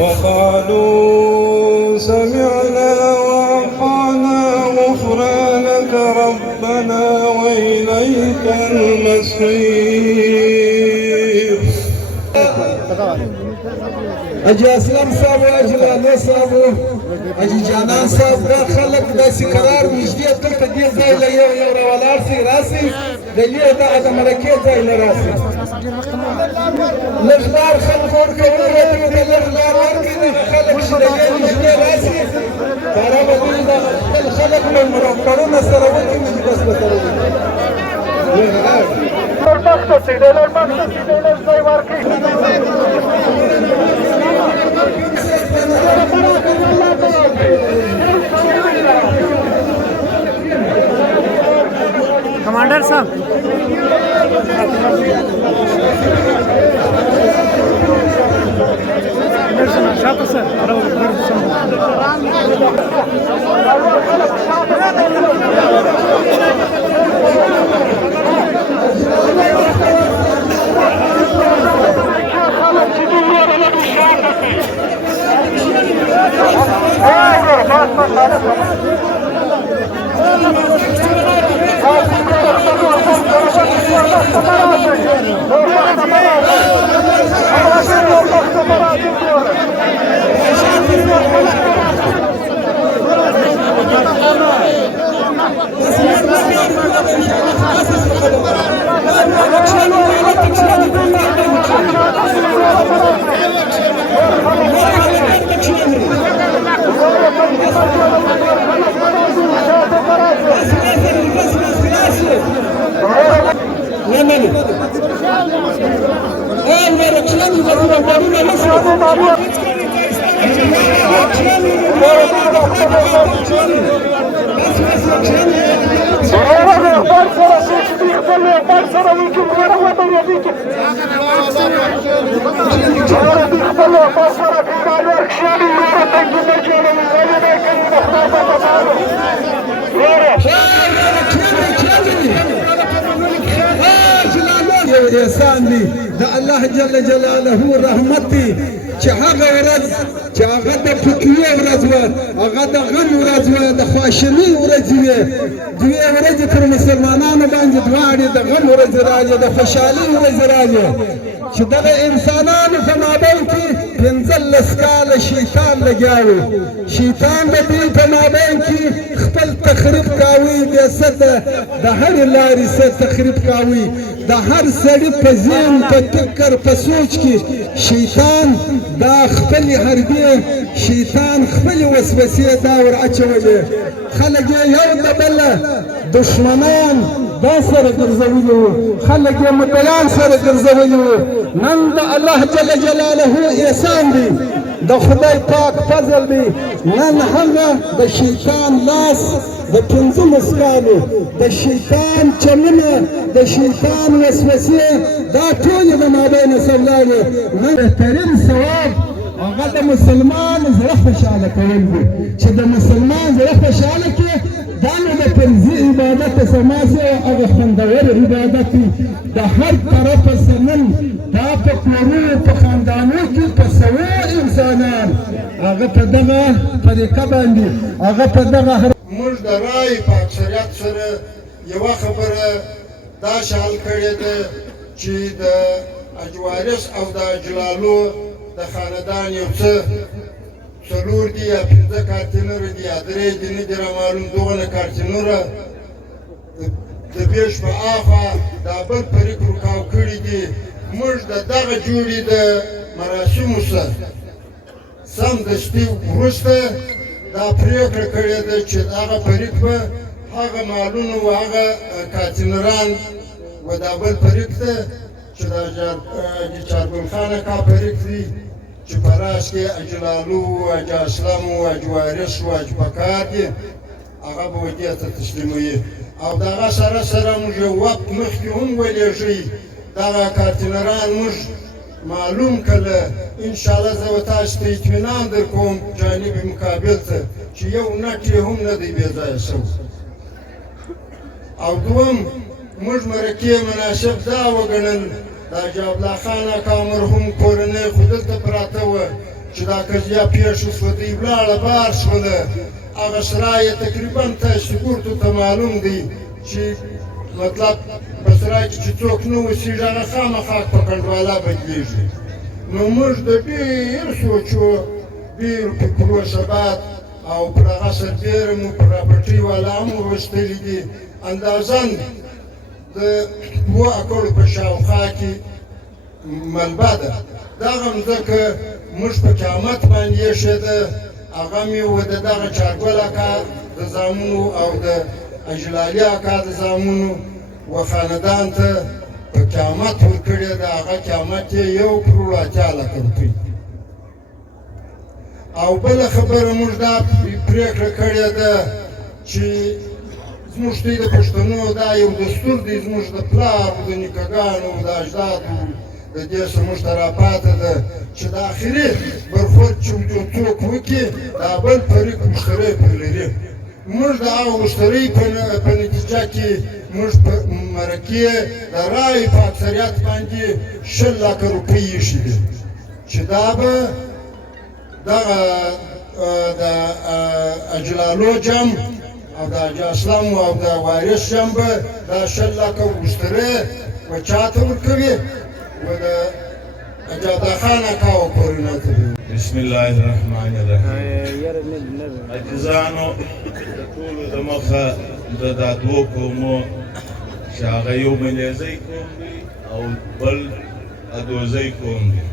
وقالوا سمعنا وأطعنا غفرانك ربنا وإليك المصير. اجي اسلم صاحب اجي لاله صاحب اجي جانان صاحب دا خلق داسې قرار نږدې دلته دې ځای له یو راولاړ سي راسي د دې دغه د مرکې ځای نه راسي لږ لار خلک ورکوي د لږ لار ورکوي خلک چې د دې نږدې راسي باره به دوی د خپل خلک له مرکړونه سره وکړي چې بس به سره وکړي कमांडर साहब شاطر سر احسان دی د الله جل جلاله رحمت دی چې هغه ورځ چې هغه د فتنې ورځ وه هغه د غم ورځ وه د خواشینۍ ورځې وې دوې ورځې پر مسلمانانو باندې دواړې د غم ورځې راځي د خوشحالۍ ورځې راځي چې دغه انسانانو په مابین کې 15 کاله شیطان لګیا و شیطان د دوی په مابین کې خپل تخریب کاوه بیا څه د هرې لارې څه تخریب کاوه د هر سړي په ذهن په فکر په سوچ کې شیطان دا خپلې حربې شیطان خپلې وسوسې دا ور اچولې خلک یې یو د بله دشمنان دا سره ګرځولي وو خلک یې مدیان سره ګرځولي وو نن د الله جل جلاله احسان دی د خدای پاک فضل دی نن هغه د شیطان لاس د 15 کالو د شیطان چلونه د شیطان وسوسې دا ټولې د مابین سولانې نن بهترین ثواب هغه د مسلمان زړه خوشحاله کول دي چې د مسلمان زړه خوشحاله کړي دا نو د فرضي عبادت سماسه هغه خوندور عبادت دی د هر طرفه سمن دا په کورونو په خاندانو کې په سوه انسانان هغه په دغه طریقه باندې هغه په دغه موږ د رای په اکثریت سره یوه خبره دا شال کړې ده چې د اجوارس او د جلالو د خاندان یو څه څلور دي یا 15 کارتینره دي یا 3 دي نه دي رامعلوم دغه کارتینره د بیش په آخوا دا بل فریق رکاو کړي دي موږ د دغه جوړې د مراسمو سره سمدستي وروسته دا پریکړه کړې ده چې هغه فریق به هغه مالونه و هغه کارتینران و دا بل فریق ته چې د چارګل خان کا فریق دی چې په راس کې اجلالو و اج اسلام و اج وارث و اج پکار دي هغه به ودې ته تسلیموي او دغه سره سره موږ یو وخت مخکې هم ولېږئ دغه کارتینران موږ معلوم کله ان شاء الله زه تاسو ته اطمینان درکوم جانب مقابل ته چې یو نټ یې هم نه دی بې ځایه شوی او دوم موږ مرکې مناسب دا وګڼل د حاجي عبدالله خان اکا مرحوم کورنۍ خو دلته پراته وه چې دا قضیه پیښه شوه دوی ولاړه بار شوله هغه سرای یې تقریبا تاسو ګورتو ته معلوم دی چې مطلب په سرای کې چې څوک نه اوسېږي هغه خامخا په کنډواله بدلېږي نو موږ د ډېر سوچو ډېرو فکرو ثبات او پر هغه سربیره مو پراپرټي والا هم وویشتلي دي اندازاً د 2 اکړو په شاوخوا کې ملبه ده دغه مځکه موږ په قیامت باندې ایښې ده هغه مې و د دغه چارګل اکا د زامنو او د اجلالي اکا د زامنو و خاندان ته په قیامت ورکړې ده هغه قیامت یې 1 کروړ 80 لکه روپۍ او بله خبره موږ دا پرېکړه کړې ده چې زموږ دوی د پښتنو دا یو دستور دی زموږ د پلارو د نیکهګانو د اجدادو د دې څه موږ ته راپاته ده چې د آخري برخورد چې څوک وکړي دا بل فریق مشتری پرې لري موږ د هغه مشتري په نتیجه کې موږ په مرکې د رایې په اکثریت باندې 20 لکه روپۍ ایښي دي چې دا به دغه د اجلالو جمع او د حاجي اسلام او د وارث جمع به دا 20 لکه مشتری و چاته ورکوي و د اجاده خان اکا و کورونه ته بسم الله الرحمن الرحیم عجزانو د ټولو د مخه د دا 2 قومو چې هغه یو ملیزی قوم دی او بل ادوزی قوم دی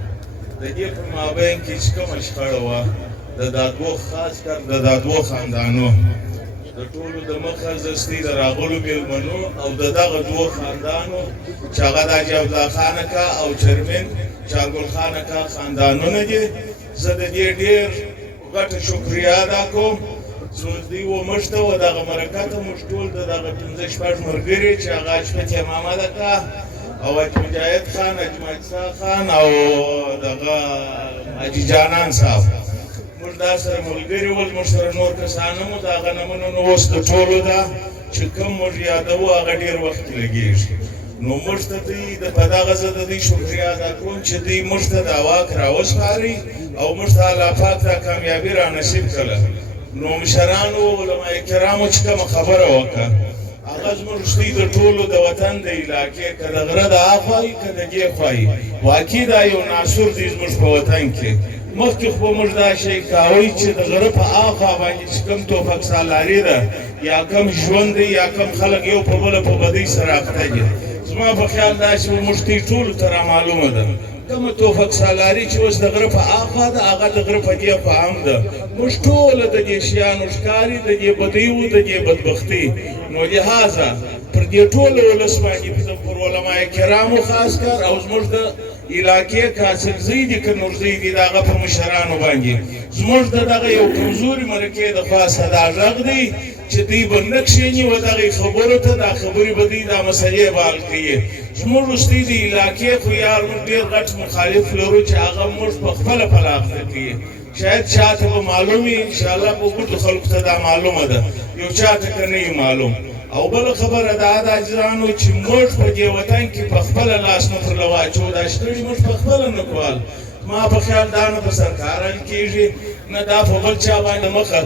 د دې په مابین کې چې کومه شخړه وه د دا 2 خاص کر د دا 2 خاندانو د ټولو د مخه زستی د راغلو مېلمنو او د دغه 2 خاندانو چې هغه د حاجي عبدالله خان اکا او چرمن چارګل خان اکا خاندانونه دي زه د دې ډېر غټه شکریه ادا کوم څو دوی وموږ ته و دغه مرکه ته موږ ټول د دغه 15 ملګري چې هغه حاجي محمد اکا او حاجي مجاهد خان حاجي مهدي خان او دغه حاجي جانان صاحب موږ دا سره ملګري ول موږ سره نور کسان هم د هغه نمونه نو اوس د ټولو ده چې کوم موږ یادوو هغه ډېر وخت لګېږي نو موږ ته دوی په دغه زه د دوی شکریه ادا کوم چې دوی موږ ته دا واک راوسپاري او موږ ته الله پاک دا کامیابي را نصیب کړه نو مشرانو علما کرامو چې کومه خبره وکړه هغه زموږ دوی د ټولو د وطن د علاقې که د غره د هاخوا وي که د دې خوا وي واقعي دا یو ناسور دی زموږ په وطن کې مخکې خو به موږ دا شی کاوی چې د غره په هاخوا باندې چې کوم توفک سالاري ده یا کم ژوند دی یا کم خلک یو په بله په بدۍ سره اخته دي زما په خیال دا چې به موږ دوی ټولو ته رامعلومه ده کومه توفک سالاري چې اوس د غره په هاخوا ده هغه د غره په دې خوا هم ده موږ ټوله د دې شیانو ښکاري د دې بدیو د دې بدبختي نو لهذا پر دې ټوله ولس باندې پر علما کرامو خاص کر او زموږ د علاقې کاڅکزۍ دي که نورزۍ دي د هغه په مشرانو باندې زموږ د دغه یو کمزوري مرکې د خاصه دا غږ دی چې دوی به نه کښېني و دغې خبرو ته دا خبرې به دوی دا مسلې به حل کوي زموږ وروستۍ د علاقې خو یار موږ ډېر غټ مخالف لرو چې هغه موږ په خپله پلاخته کوي شاید چاته به معلوم وي انشاءالله به ګوتو خلکو ته دا معلومه ده یو چاته که نه معلوم او بله خبره دا د عاجزانو چې موږ په دې وطن کې په خپله لاس نه پرله واچو دا شخړې موږ په خپله نه کول ما په خیال دا نه په سرکار حل کېږي نه دا په بل چا باندې مخه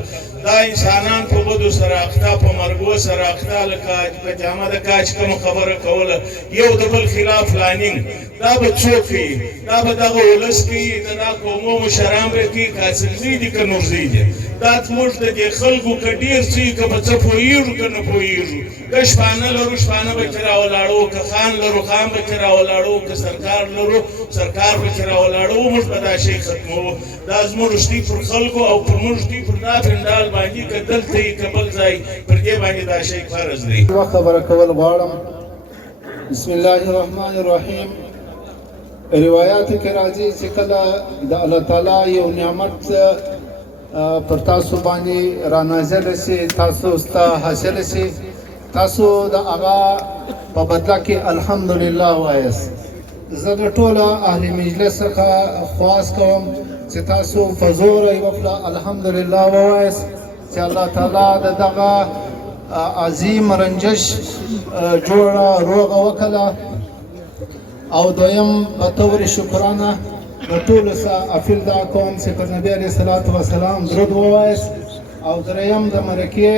دا انسانان په بدو سره اخته په مرګو سره اخته لکه په جامه د کاچ کومه خبره کوله یو د بل خلاف لانینګ دا به څوک کوي دا به دغه ولس کوي د دا قومو مشران به کوي کاڅکزۍ دي که نورزۍ دي دا زموږ د دې خلکو که ډېر څه وي که په څه پوهېږو که نه پوهېږو که شپانه لرو شپانه به کې راولاړو که خان لرو خان به کې راولاړو که سرکار لرو سرکار به کې راولاړو موږ به دا شی ختموو دا زموږ وروستۍ پر خلکو او پر موږ دوی پر دا پنډال باندې که دلته یي که بل ځای پر دې باندې دا شی فرض دی یوه خبره کول غواړم بسم الله الرحمن الرحیم روایاتو کې راځي چې کله د الله تعالی یو نعمت پر تاسو باندې را نازل شي تاسو ستا حاصل شي تاسو د هغه په بدله کې الحمدلله وایاست زه د ټوله اهل مجلس څخه خواست کوم چې تاسو په زوره یې وکړه الحمدلله ووایاست چې الله تعالی د دغه عظیم رنجش جوړه روغه وکړه او دویم په طور شکرانه د ټولو افیل دا کوم چې پر نبي علیه الصلاة والسلام درود ووایست او دریم د مرکې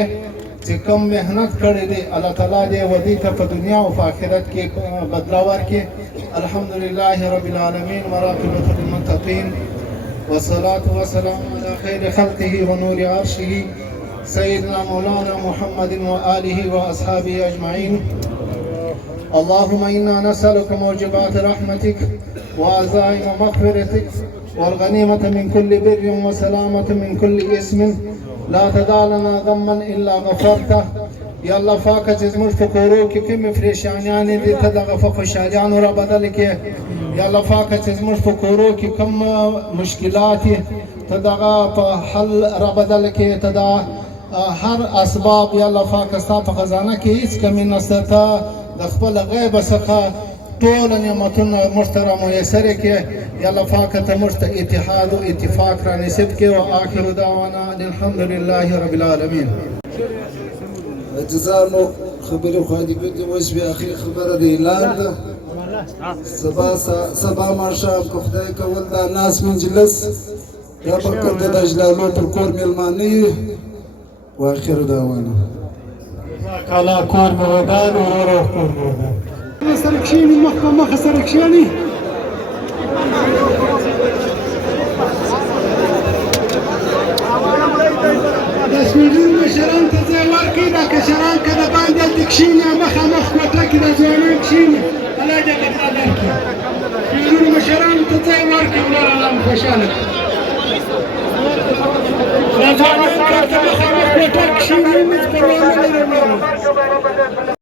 چې کوم محنت کړی دی الله تعالی دې ودې ته په دنیا او په آخرت کې بدله ورکړي. الحمدلله رب العالمین وراقبة للمتقین والصلاة والسلام على خير خلقه ونور عرشه سيدنا مولانا محمد وآله وأصحابه أجمعين. اللهم إنا نسألك موجبات رحمتك وعزائم مغفرتك والغنيمة من كل بر وسلامة من كل اسم لا تدع لنا ذنبا إلا غفرته. یا الله پاکه چې زموږ په کورو کې کومې پریشانیانې دي ته دغه په خوشحالیانو را بدل کړې. یا الله پاکه چې زموږ په کورو کې کوم مشکلات ته دغه په حل را بدل کړې. ته دا هر اسباب یا الله پاکه ستا په خزانه کې هېڅ کمي نشته. ته د خپل غیبه څخه ټول نعمتونه موږ ته را میسر کړې. یا الله پاکه ته موږ ته اتحاد او اتفاق را نصیب کړې. وآخر دعوانا الحمد لله رب العالمین. اجزانو خبرې خو دې بده اوس بیا اخري خبره د اعلان ده. سبا ماښام که خدای کول دا ناس مجلس یا به کړه د اجلالو پر کور مېلمانه یي. واخر دعوانا کالا کور مې ودان ورو کور مې ودان. سره کښېني مخ په مخه سره کښېني. د سپین مشران ته ځای ورکړئ. دا کشران که د باندې هلته کښېني مخامخ کوټه کې دا ځوانان کښېني. الله دې جزا درکړي. سپین مشرانو ته ځای ورکړئ. ورور الله مو خوشحاله کړي. دا ځوانان که هلته مخامخ کوټه کې کښېني هېڅ پروا نه لري.